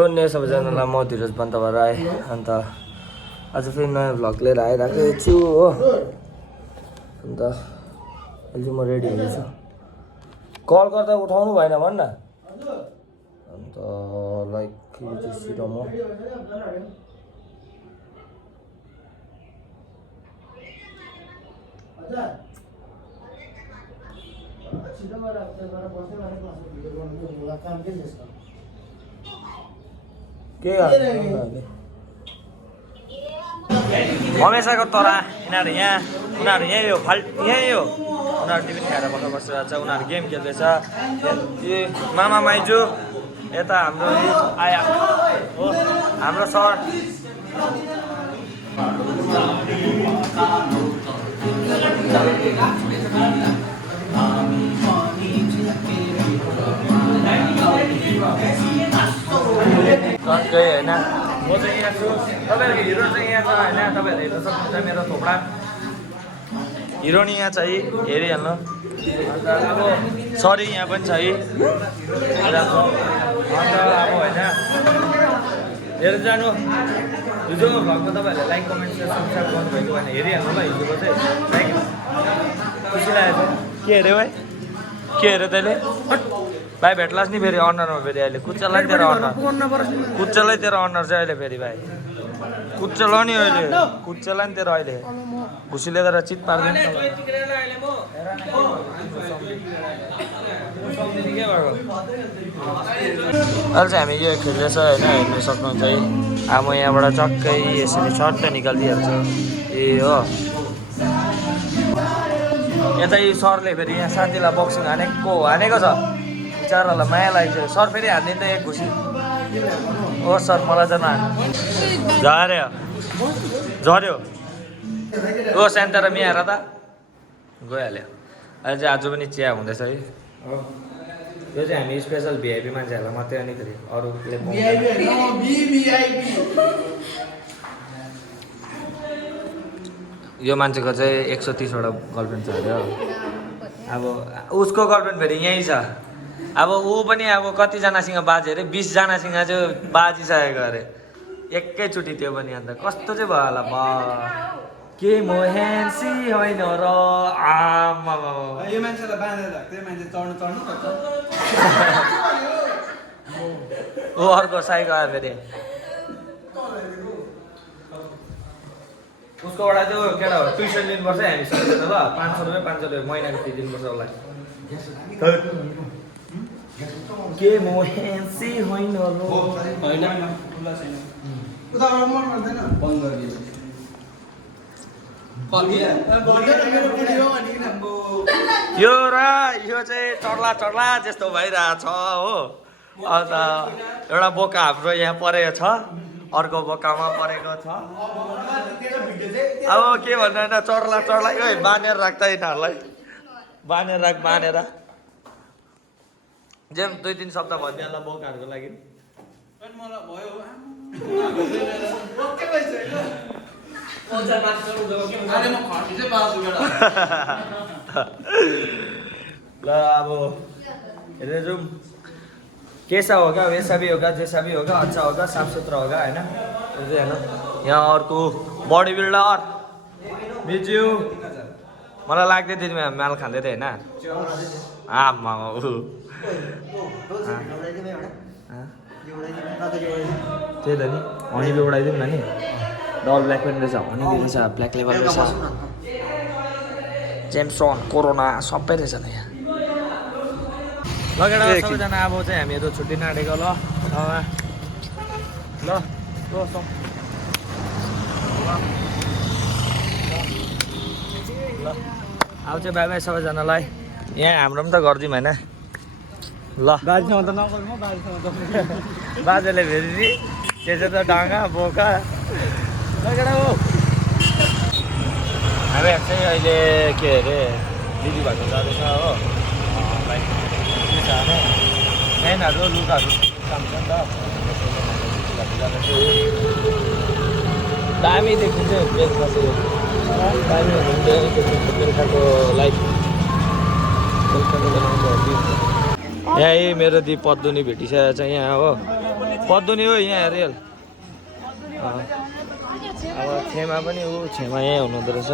सबैजनालाई म धीरज बन्तबाट आएँ अन्त आज फेरि नयाँ भ्लग लिएर आइरहेको छु हो। अन्त अहिले म रेडी हुँदैछु। कल गर्दा उठाउनु भएन भन् न। अन्त लाइक यो चाहिँ सिधो म के हमेसाको तरा यिनीहरू यहीँ हो यहीँ हो। उनीहरू टिफिन खाएर बसिरहेको छ। उनीहरू गेम खेल्दैछ। मामा माइजू यता हाम्रो आया हो हाम्रो सर। गए होइन म चाहिँ यहाँ छु। तपाईँहरूको हिरो चाहिँ यहाँ छ होइन। तपाईँहरूले हेर्न सक्नुहुन्छ मेरो थोपडा हिरोनी यहाँ छ है। हेरिहाल्नु। अन्त अब सरी यहाँ पनि छ है। अन्त अब होइन हेरेर जानु। हिजो भ्लगमा तपाईँहरूले लाइक कमेन्ट सब्सक्राइब गर्नुभएको भने हेरिहाल्नु ल। हिजोको चाहिँ लाइक खुसी लागेको के हेऱ्यो भाइ के हेऱ्यो तैँले भाइ भेट्लास् नि फेरि अनुहारमा फेरि अहिले कुच्चालाई तेरो अनुहार कुच्चालाई तेरो अनुहार चाहिँ अहिले फेरि भाइ कुच्चल नि अहिले कुच्चला नि तेरो अहिले घुसीले तर चित पार्दैन। अहिले चाहिँ हामी यो खेल्दैछ होइन हेर्नु सक्नुहुन्छ है। अब म यहाँबाट चक्कै यसरी सर्ट निकालिदिइहाल्छु। ए हो यता यी सरले फेरि यहाँ साथीलाई बक्सिङ हानेको छ। बिचारालाई माया लागेको छ। सर फेरि हान्ने त एक घुसी हो सर मलाई चाहिँ नहान्यो झऱ्यो हो शान्त र मियाएर त गइहाल्यो। अहिले चाहिँ आज पनि चिया हुँदैछ है। यो चाहिँ हामी स्पेसल भिआइपी मान्छेहरूलाई मात्रै अनि फेरि अरूले यो मान्छेको चाहिँ 130वटा गर्लफ्रेन्ड छ अरे हो। अब उसको गर्लफ्रेन्ड फेरि यहीँ छ। अब ऊ पनि अब कतिजनासँग बाजे अरे 20जनासँग चाहिँ बाजिसकेको अरे एकैचोटि। त्यो पनि अन्त कस्तो चाहिँ भयो होला के म ह्यान्सी होइन र आमा यो मान्छेलाई बाँधेर त्यो मान्छे चढ्नु ऊ अर्को साइको आयो फेरि उसकोबाट चाहिँ केटा हो ट्युसन लिनुपर्छ हामीसँग ल 500 रुपियाँ 500 रुपियाँ महिनाको फी दिनुपर्छ उसलाई। के म ह्यान्सी होइन यो र यो चाहिँ चड्ला जस्तो भइरहेछ हो। अन्त एउटा बोका हाम्रो यहाँ परेको छ अर्को बोकामा परेको छ। अब के भन्नु होइन चड्ला यो बाँधेर राख्दा यिनीहरूलाई बाँधेर जेम 2-3 सप्ताह भनिदिएला बोकाहरूको लागि। ल अब हेरेर जाउँ कैसा होगा वैसा भी होगा जैसा भी होगा अच्छा होगा साफ सुथरा होगा होइन। हेर्नु यहाँ अर्को बडी बिल्डर बिज्यू मलाई लाग्दै थियो माल खाँदै थियो होइन। आमा त्यही त नि हनी बी उडाइदिउँ न नि। डल ब्ल्याक पनि रहेछ हनी बी रहेछ ब्ल्याक लेभल रहेछ जेम्सन कोरोना सबै रहेछ त यहाँ। लगेर सबैजना अब चाहिँ हामीहरू छुट्टिन आँटेको ल ल अब चाहिँ बाई बाई सबैजनालाई। यहाँ हाम्रो पनि त गरिदिउँ होइन ल। बाजेले फेरि त्यसो त डाँगा बोका लगेर हो। हामीहरू चाहिँ अहिले के अरे दिदी भएको जाँदैछ हो। फ्यानहरू लुगाहरू काम छ नि त दामी देखिन्छ बेलुका चाहिँ दामी बेलुकाको लाइफ बेलुकाको यहाँ मेरो दिदी पद्दुनी भेटिसकेको छ यहाँ हो। पद्दो नि हो यहाँ रियल अब छेमा पनि हो छेमा यहीँ हुनुहुँदो रहेछ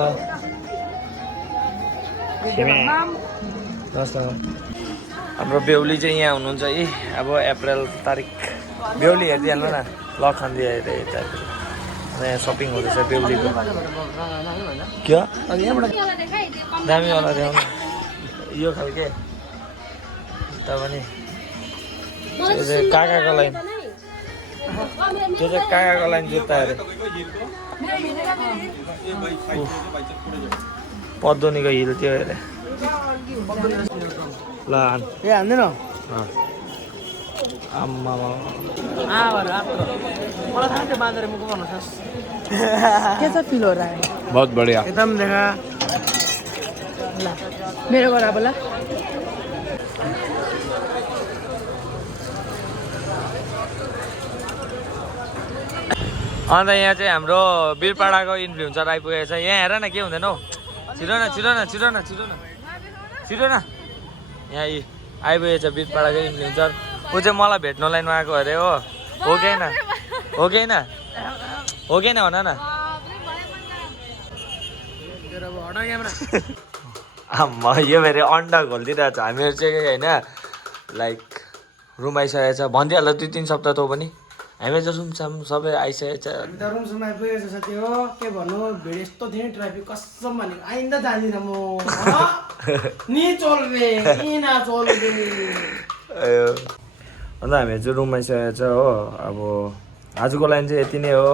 हाम्रो बेहुली चाहिँ यहाँ हुनुहुन्छ है अब अप्रिल तारिक बेहुली हेरिदिइहाल्नु न लखनदी हेरे यता यहाँ सपिङ हुँदैछ बेहुलीको क्या दामीवाला देखाउनु यो खालके त पनि काकाको लाइन त्यो चाहिँ काकाको लाइन जुत्ता अरे पद्दोनीको हिल त्यो अरे ल ए हान्दैन आम्मा मलाई थाहा थियो बाँधेर मुख गर्नु सक्छ के छ फिल हो रहा है बहुत बढिया एकदम देखा ल मेरो गर अब ल अन्त यहाँ चाहिँ हाम्रो बिरपाडाको इन्फ्लुएन्सर आइपुगेको छ यहाँ हेर न के हुँदैन हौ छिटो न छिटो न छिटो न छिटो न छिटो न यहाँ आइपुगेको छ बिरपाडाको इन्फ्लुएन्सर ऊ चाहिँ मलाई भेट्नु लाइनमा आएको अरे हो कि होइन हो कि होइन हो कि होइन भन न आम्मा यो फेरि अन्डा घोलिदिइरहेको छ हामीहरू चाहिँ होइन लाइक रुम आइसकेको छ भनिदिइहाल्छ 2-3 सप्ताह तँ पनि हामी चाहिँ रुमसम्म सबै आइसकेको छ रुमसम्म आइपुगेको छ साथी हो के भन्नु भिड यस्तो थियो ट्राफिक कसम भनेको आइन्दा जाँदिनँ म नि चल्बे ना चल्बे अन्त हामीहरू चाहिँ रुम आइसकेको छ हो अब आजको लाइन चाहिँ यति नै हो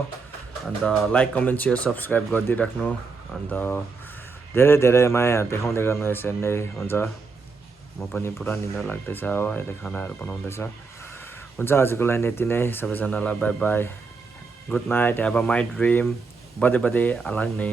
अन्त लाइक कमेन्ट सेयर सब्सक्राइब गरिदिइराख्नु अन्त धेरै धेरै माया देखाउँदै गर्नु यसरी नै हुन्छ म पनि पुरा निद्रा लाग्दैछ हो अहिले खानाहरू बनाउँदैछ हुन्छ आजको लाइन यति नै सबैजनालाई by by good night have a my dream बदे बदे आलाङ्ने